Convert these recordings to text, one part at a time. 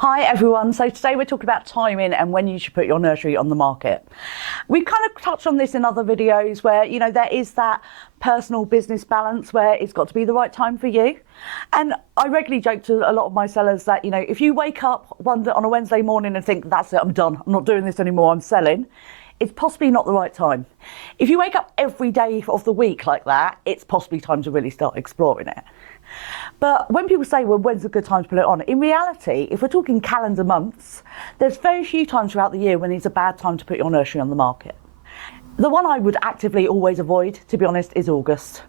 Hi everyone, so today we're talking about timing and when you should put your nursery on the market. We've kind of touched on this in other videos where, there is that personal business balance where it's got to be the right time for you. And I regularly joke to a lot of my sellers that, if you wake up on a Wednesday morning and think, that's it, I'm done, I'm not doing this anymore, I'm selling, it's possibly not the right time. If you wake up every day of the week like that, it's possibly time to really start exploring it. But when people say, well, when's a good time to put it on? In reality, if we're talking calendar months, there's very few times throughout the year when it's a bad time to put your nursery on the market. The one I would actively always avoid, to be honest, is August.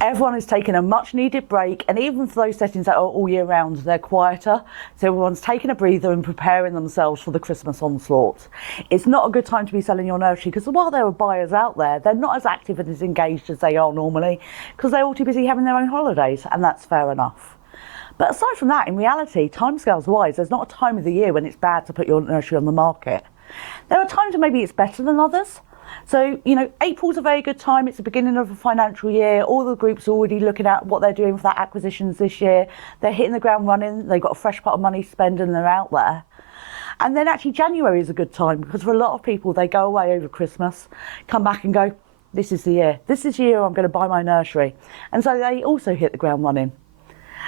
Everyone is taking a much needed break, and even for those settings that are all year round, they're quieter. So everyone's taking a breather and preparing themselves for the Christmas onslaught. It's not a good time to be selling your nursery because while there are buyers out there, they're not as active and as engaged as they are normally because they're all too busy having their own holidays, and that's fair enough. But aside from that, in reality, timescales wise, there's not a time of the year when it's bad to put your nursery on the market. There are times when maybe it's better than others. So, April's a very good time. It's the beginning of a financial year. All the groups are already looking at what they're doing for their acquisitions this year. They're hitting the ground running. They've got a fresh pot of money to spend and they're out there. And then actually January is a good time because for a lot of people, they go away over Christmas, come back and go, this is the year. This is the year I'm going to buy my nursery. And so they also hit the ground running.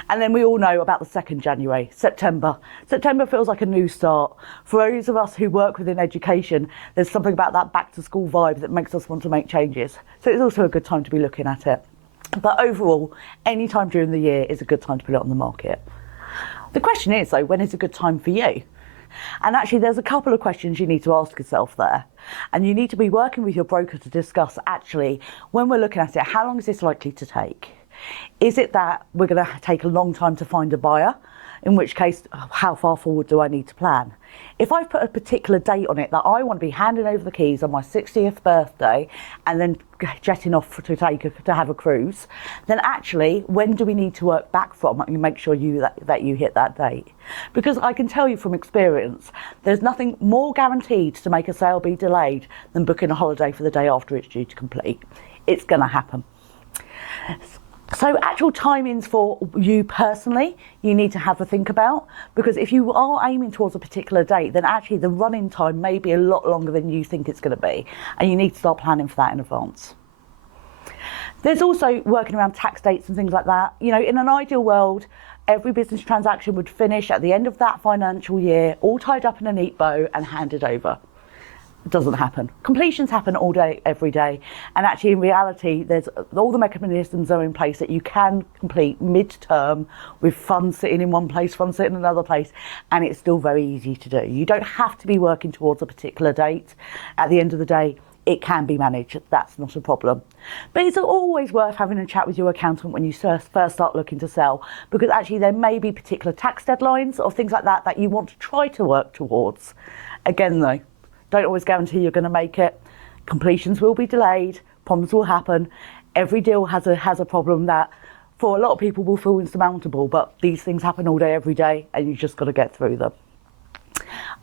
And then we all know about the 2nd January, September. September feels like a new start. For those of us who work within education, there's something about that back to school vibe that makes us want to make changes. So it's also a good time to be looking at it. But overall, any time during the year is a good time to put it on the market. The question is though, when is a good time for you? And actually there's a couple of questions you need to ask yourself there. And you need to be working with your broker to discuss actually, when we're looking at it, how long is this likely to take? Is it that we're going to take a long time to find a buyer? In which case, how far forward do I need to plan? If I've put a particular date on it that I want to be handing over the keys on my 60th birthday and then jetting off to have a cruise, then actually, when do we need to work back from and make sure that you hit that date? Because I can tell you from experience, there's nothing more guaranteed to make a sale be delayed than booking a holiday for the day after it's due to complete. It's going to happen. So actual timings for you personally, you need to have a think about, because if you are aiming towards a particular date, then actually the running time may be a lot longer than you think it's going to be, and you need to start planning for that in advance. There's also working around tax dates and things like that. In an ideal world, every business transaction would finish at the end of that financial year, all tied up in a neat bow and handed over. It doesn't happen. Completions happen all day, every day. And actually, in reality, there's all the mechanisms are in place that you can complete mid-term with funds sitting in one place, funds sitting in another place, and it's still very easy to do. You don't have to be working towards a particular date. At the end of the day, it can be managed. That's not a problem. But it's always worth having a chat with your accountant when you first start looking to sell, because actually there may be particular tax deadlines or things like that that you want to try to work towards. Again, though, don't always guarantee you're going to make it. Completions will be delayed, problems will happen. Every deal has a problem that for a lot of people will feel insurmountable, but these things happen all day, every day, and you've just got to get through them.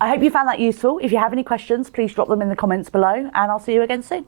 I hope you found that useful. If you have any questions, please drop them in the comments below, and I'll see you again soon.